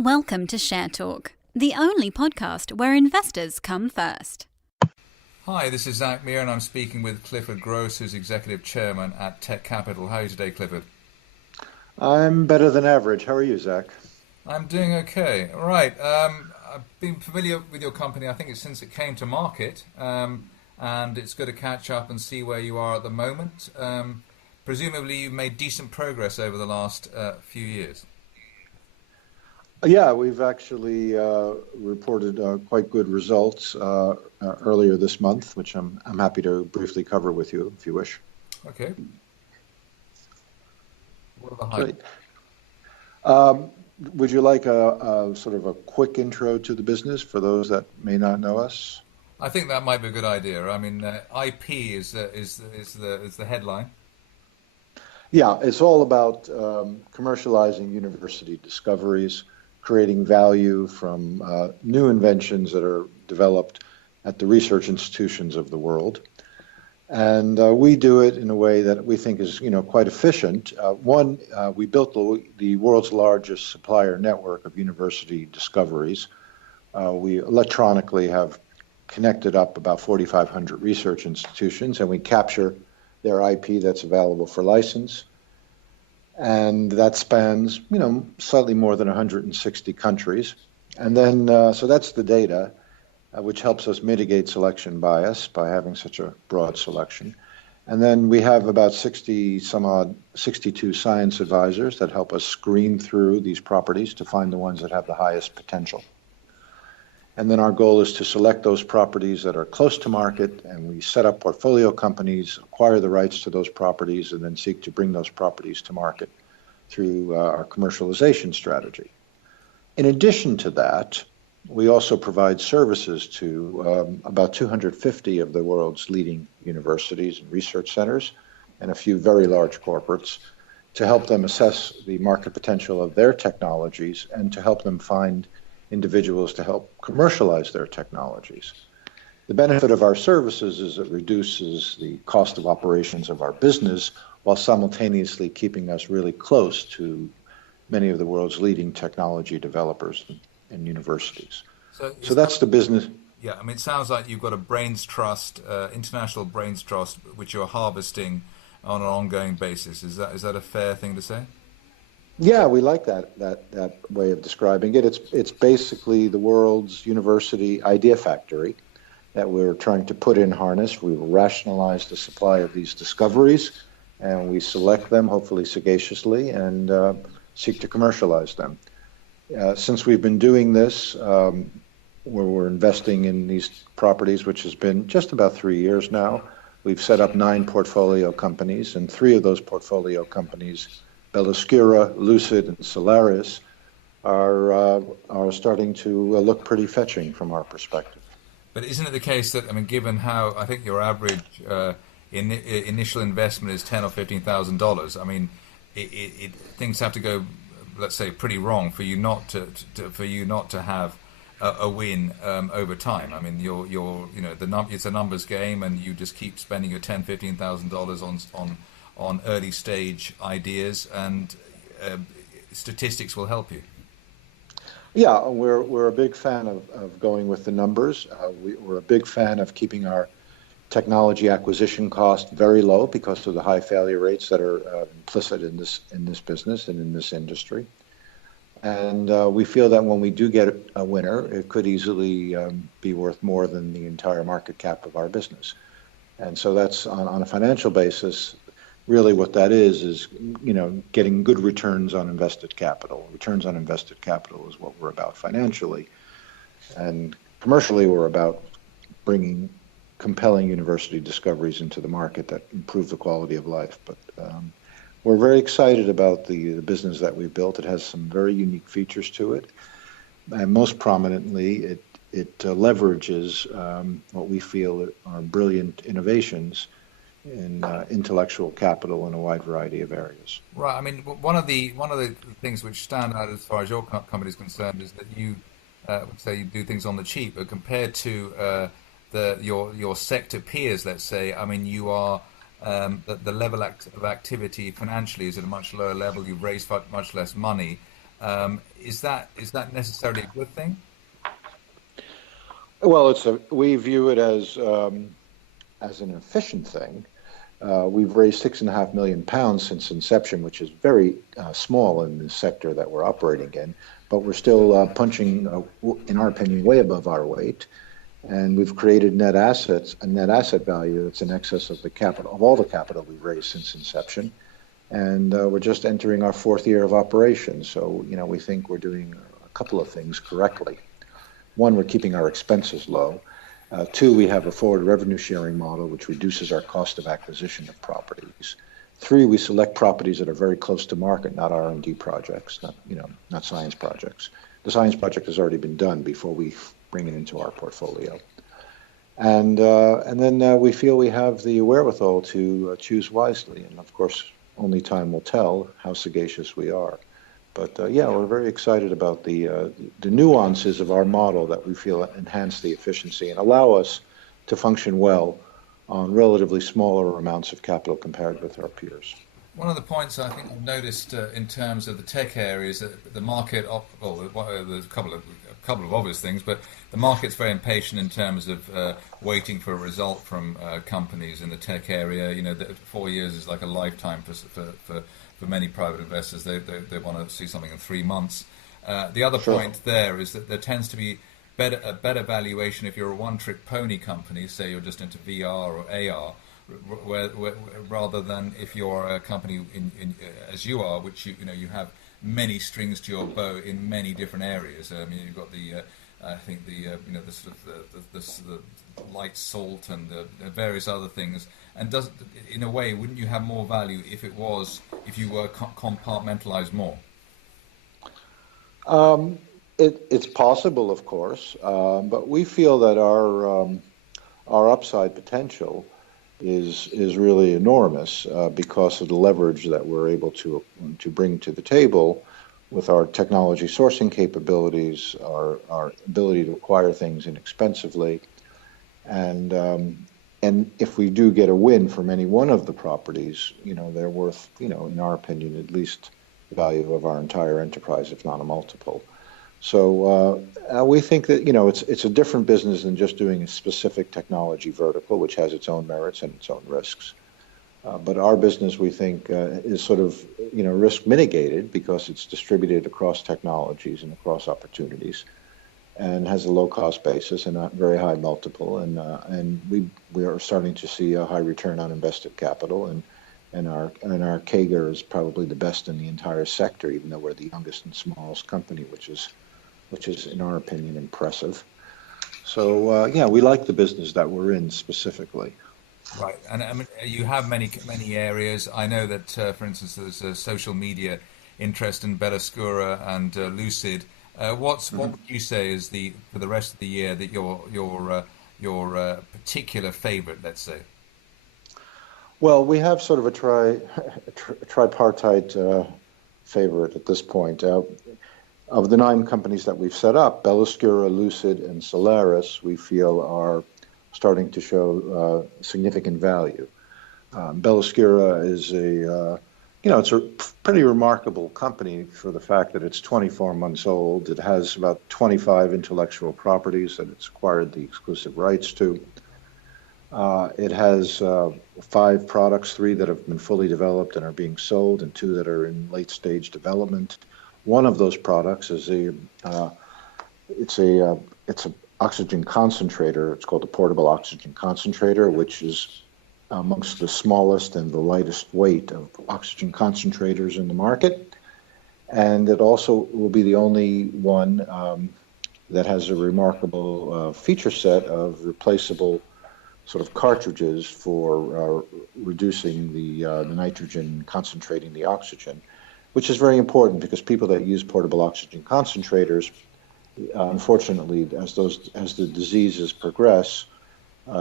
Welcome to Share Talk, the only podcast where investors come first. Hi, this is Zak Mir, and I'm speaking with Clifford Gross, who's Executive Chairman at Tekcapital. How are you today, Clifford? I'm better than average. How are you, Zach? I'm doing okay. All right. I've been familiar with your company, I think it's since it came to market, and it's good to catch up and see where you are at the moment. Presumably you've made decent progress over the last few years. Yeah, we've actually reported quite good results earlier this month, which I'm happy to briefly cover with you if you wish. Okay. What are the highlights? Would you like a sort of a quick intro to the business for those that may not know us? I think that might be a good idea. I mean, IP is the headline. Yeah, it's all about commercializing university discoveries, creating value from new inventions that are developed at the research institutions of the world. And we do it in a way that we think is, quite efficient. We built the world's largest supplier network of university discoveries. We electronically have connected up about 4,500 research institutions, and we capture their IP that's available for license. And that spans, slightly more than 160 countries. And then, so that's the data, which helps us mitigate selection bias by having such a broad selection. And then we have about 62 science advisors that help us screen through these properties to find the ones that have the highest potential. And then our goal is to select those properties that are close to market, and we set up portfolio companies, acquire the rights to those properties, and then seek to bring those properties to market through our commercialization strategy. In addition to that, we also provide services to about 250 of the world's leading universities and research centers, and a few very large corporates, to help them assess the market potential of their technologies and to help them find individuals to help commercialize their technologies. The benefit of our services is it reduces the cost of operations of our business while simultaneously keeping us really close to many of the world's leading technology developers and universities. So that's the business. Yeah, I mean, it sounds like you've got a brains trust, international brains trust, which you're harvesting on an ongoing basis. Is that a fair thing to say? Yeah, we like that way of describing it. It's basically the world's university idea factory that we're trying to put in harness. We rationalize the supply of these discoveries, and we select them, hopefully sagaciously, and seek to commercialize them. Since we've been doing this, where we're investing in these properties, which has been just about 3 years now, we've set up 9 portfolio companies, and 3 of those portfolio companies, Belluscura, Lucid, and Solaris, are starting to look pretty fetching from our perspective. But isn't it the case that, I mean, given how I think your average initial investment is $10,000 or $15,000, I mean, things have to go, let's say, pretty wrong for you not to have a win over time. I mean, it's a numbers game, and you just keep spending your $10,000-$15,000 on early stage ideas, and statistics will help you. Yeah, we're a big fan of going with the numbers. We're a big fan of keeping our technology acquisition cost very low because of the high failure rates that are implicit in this business and in this industry. And we feel that when we do get a winner, it could easily be worth more than the entire market cap of our business. And so that's on a financial basis. Really what that is, getting good returns on invested capital. Returns on invested capital is what we're about financially. And commercially, we're about bringing compelling university discoveries into the market that improve the quality of life. But we're very excited about the business that we've built. It has some very unique features to it. And most prominently, it leverages what we feel are brilliant innovations in intellectual capital in a wide variety of areas. Right. I mean, one of the things which stand out as far as your company is concerned is that you say you do things on the cheap, but compared to your sector peers, let's say, I mean, you are the level of activity financially is at a much lower level. You've raised much less money, Is that necessarily a good thing? Well, we view it as an efficient thing. We've raised £6.5 million since inception, which is very small in the sector that we're operating in, but we're still punching, in our opinion, way above our weight. And we've created a net asset value that's in excess of all the capital we've raised since inception. And we're just entering our fourth year of operation. So, we think we're doing a couple of things correctly. One, we're keeping our expenses low. Two, we have a forward revenue sharing model, which reduces our cost of acquisition of properties. Three, we select properties that are very close to market, not R&D projects, not science projects. The science project has already been done before we bring it into our portfolio. And then we feel we have the wherewithal to choose wisely. And of course, only time will tell how sagacious we are. But we're very excited about the nuances of our model that we feel enhance the efficiency and allow us to function well on relatively smaller amounts of capital compared with our peers. One of the points I think I've noticed in terms of the tech area is that the market, there's a couple of obvious things, but the market's very impatient in terms of waiting for a result from companies in the tech area. 4 years is like a lifetime for many private investors. They want to see something in 3 months. The other point there is that there tends to be a better valuation if you're a one-trick pony company, say you're just into VR or AR, rather than if you're a company as you are, which you have many strings to your bow in many different areas. I mean, you've got the light salt and the various other things. And in a way, wouldn't you have more value if you were compartmentalized more? It's possible, of course, but we feel that our upside potential is really enormous because of the leverage that we're able to bring to the table with our technology sourcing capabilities, our ability to acquire things inexpensively, and if we do get a win from any one of the properties, they're worth, in our opinion, at least the value of our entire enterprise, if not a multiple. So we think that it's a different business than just doing a specific technology vertical, which has its own merits and its own risks. But our business, we think, is sort of risk mitigated because it's distributed across technologies and across opportunities, and has a low cost basis and a very high multiple. And we are starting to see a high return on invested capital, and our CAGR is probably the best in the entire sector, even though we're the youngest and smallest company, which is in our opinion impressive. So we like the business that we're in specifically. Right, and I mean, you have many areas. I know that, for instance, there's a social media interest in Belloscura and Lucid. What would you say is for the rest of the year that your particular favorite, let's say? Well, we have sort of a tripartite favorite at this point. Of the 9 companies that we've set up, Belloscura, Lucid, and Solaris, we feel are starting to show significant value. Belloscura is it's a pretty remarkable company for the fact that it's 24 months old. It has about 25 intellectual properties that it's acquired the exclusive rights to. It has 5 products, 3 that have been fully developed and are being sold, and 2 that are in late stage development. One of those products is it's an oxygen concentrator. It's called a portable oxygen concentrator, which is amongst the smallest and the lightest weight of oxygen concentrators in the market. And it also will be the only one that has a remarkable feature set of replaceable sort of cartridges for reducing the nitrogen, concentrating the oxygen, which is very important because people that use portable oxygen concentrators, unfortunately, as the diseases progress,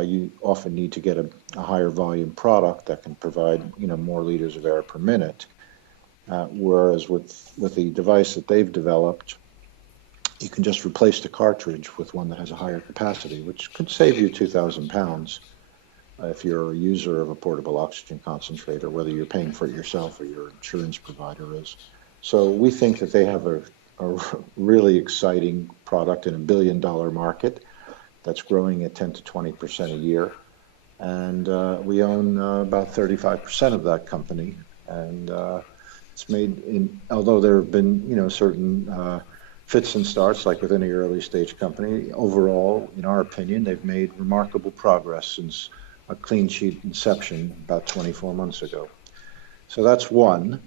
you often need to get a higher volume product that can provide more liters of air per minute. Whereas with the device that they've developed, you can just replace the cartridge with one that has a higher capacity, which could save you 2,000 pounds if you're a user of a portable oxygen concentrator, whether you're paying for it yourself or your insurance provider is. So we think that they have a really exciting product in a billion-dollar market that's growing at 10 to 20% a year. And we own about 35% of that company. And it's made although there have been, certain fits and starts, like with any early stage company, overall, in our opinion, they've made remarkable progress since a clean sheet inception about 24 months ago. So that's one,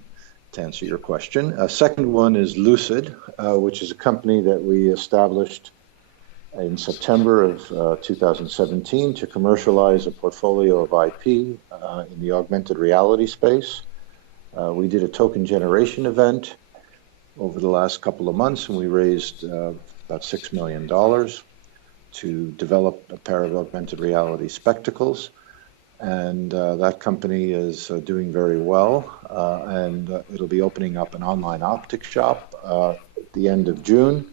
to answer your question. A second one is Lucid, which is a company that we established in September of 2017 to commercialize a portfolio of IP in the augmented reality space. We did a token generation event over the last couple of months, and we raised about $6 million to develop a pair of augmented reality spectacles. And that company is doing very well, and it'll be opening up an online optics shop at the end of June,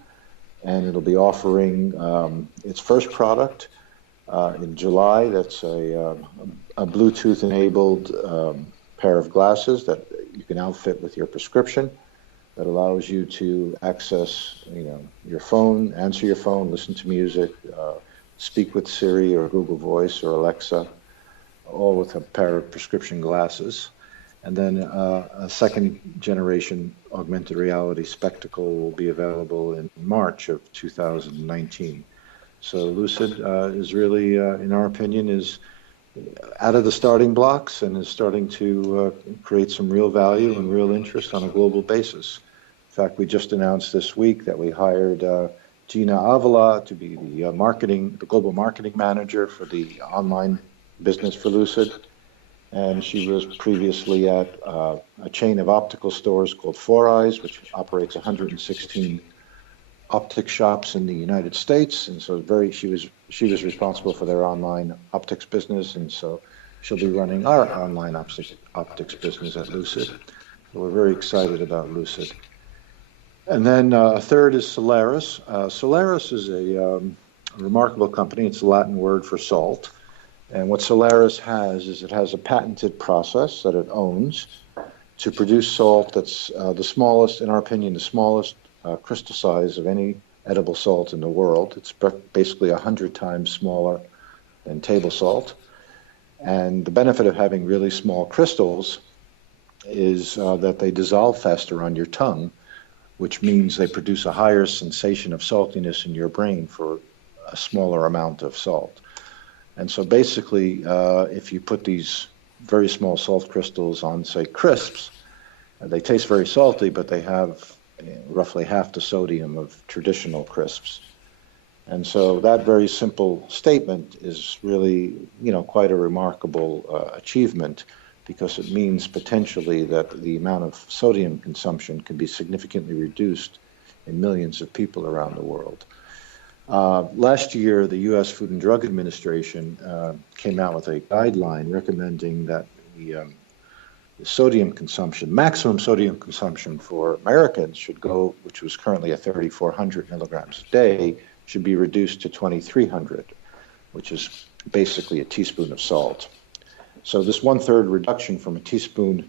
and it'll be offering its first product in July. That's a Bluetooth-enabled pair of glasses that you can outfit with your prescription that allows you to access, your phone, answer your phone, listen to music, speak with Siri or Google Voice or Alexa, all with a pair of prescription glasses. And then a second generation augmented reality spectacle will be available in March of 2019. So Lucid is really, in our opinion, is out of the starting blocks and is starting to create some real value and real interest on a global basis. In fact, we just announced this week that we hired Gina Avila to be the global marketing manager for the online business for Lucid. And she was previously at a chain of optical stores called Four Eyes, which operates 116 optics shops in the United States. And so she was responsible for their online optics business, and so she'll be running our online optics business at Lucid. So we're very excited about Lucid. And then a third is Solaris. Solaris is a remarkable company. It's a Latin word for salt. And what Solaris has is it has a patented process that it owns to produce salt that's the smallest, in our opinion, the smallest crystal size of any edible salt in the world. It's basically 100 times smaller than table salt. And the benefit of having really small crystals is that they dissolve faster on your tongue, which means they produce a higher sensation of saltiness in your brain for a smaller amount of salt. And so basically, if you put these very small salt crystals on, say, crisps, they taste very salty, but they have roughly half the sodium of traditional crisps. And so that very simple statement is really, quite a remarkable achievement, because it means potentially that the amount of sodium consumption can be significantly reduced in millions of people around the world. Last year, the U.S. Food and Drug Administration came out with a guideline recommending that the sodium consumption, maximum sodium consumption for Americans should go, which was currently at 3,400 milligrams a day, should be reduced to 2,300, which is basically a teaspoon of salt. So this 1/3 reduction from a teaspoon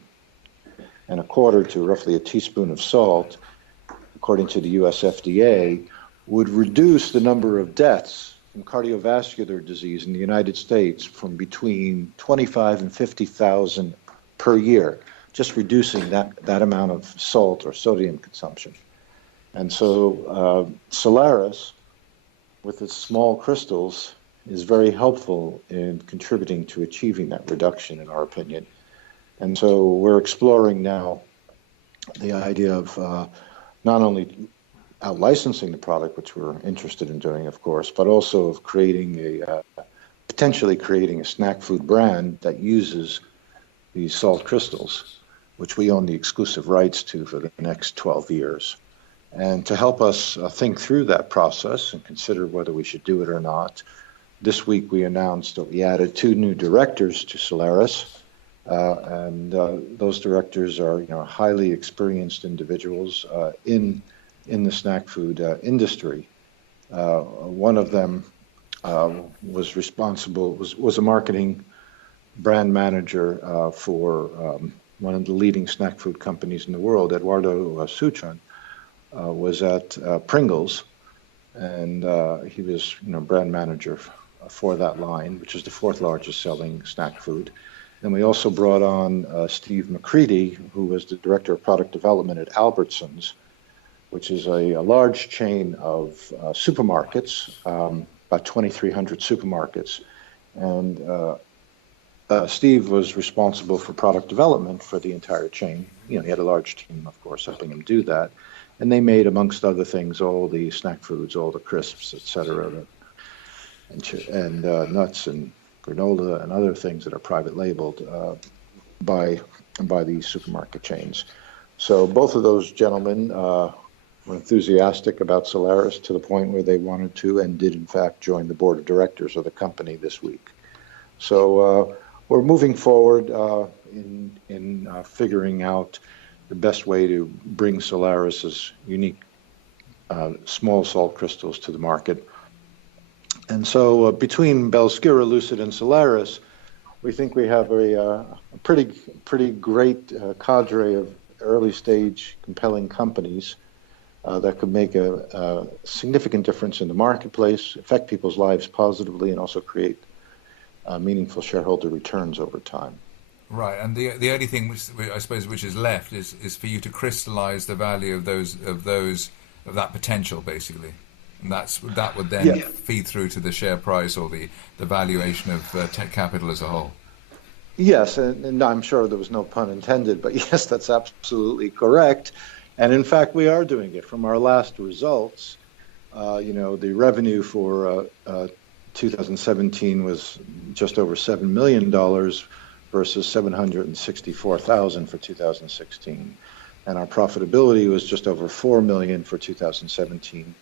and a quarter to roughly a teaspoon of salt, according to the U.S. FDA, would reduce the number of deaths from cardiovascular disease in the United States from between 25 and 50,000 per year, just reducing that amount of salt or sodium consumption. And so Solaris, with its small crystals, is very helpful in contributing to achieving that reduction, in our opinion. And so we're exploring now the idea of not only out licensing the product, which we're interested in doing, of course, but also of potentially creating a snack food brand that uses these salt crystals, which we own the exclusive rights to for the next 12 years. And to help us think through that process and consider whether we should do it or not, this week we announced that we added 2 new directors to Solaris, and those directors are highly experienced individuals in the snack food industry. One of them was a marketing brand manager for one of the leading snack food companies in the world, Eduardo Suchon, was at Pringles, and he was brand manager for that line, which is the fourth largest selling snack food. And we also brought on Steve McCready, who was the director of product development at Albertsons, which is a large chain of supermarkets, about 2,300 supermarkets. And Steve was responsible for product development for the entire chain. He had a large team, of course, helping him do that. And they made, amongst other things, all the snack foods, all the crisps, et cetera, and nuts and granola and other things that are private labeled by these supermarket chains. So both of those gentlemen were enthusiastic about Solaris to the point where they wanted to and did, in fact, join the board of directors of the company this week. So we're moving forward in figuring out the best way to bring Solaris's unique small salt crystals to the market. And so between Belskira, Lucid, and Solaris, we think we have a pretty great cadre of early stage compelling companies that could make a significant difference in the marketplace, affect people's lives positively, and also create meaningful shareholder returns over time. Right, and the only thing which I suppose which is left is for you to crystallize the value of that potential, basically. And that would then feed through to the share price or the valuation of Tekcapital as a whole. Yes, and I'm sure there was no pun intended, but yes, that's absolutely correct. And in fact, we are doing it. From our last results, the revenue for 2017 was just over $7 million versus $764,000 for 2016. And our profitability was just over $4 million for 2017.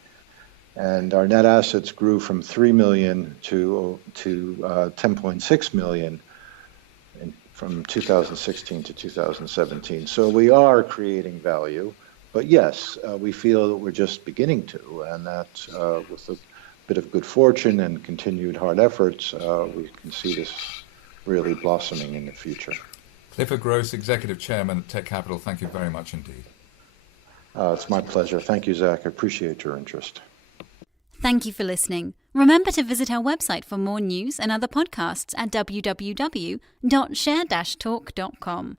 And our net assets grew from $3 million to $10.6 million from 2016 to 2017. So we are creating value, but yes, we feel that we're just beginning to, and that with a bit of good fortune and continued hard efforts, we can see this really blossoming in the future. Clifford Gross, Executive Chairman at Tekcapital, thank you very much indeed. It's my pleasure. Thank you, Zach. I appreciate your interest. Thank you for listening. Remember to visit our website for more news and other podcasts at www.share-talk.com.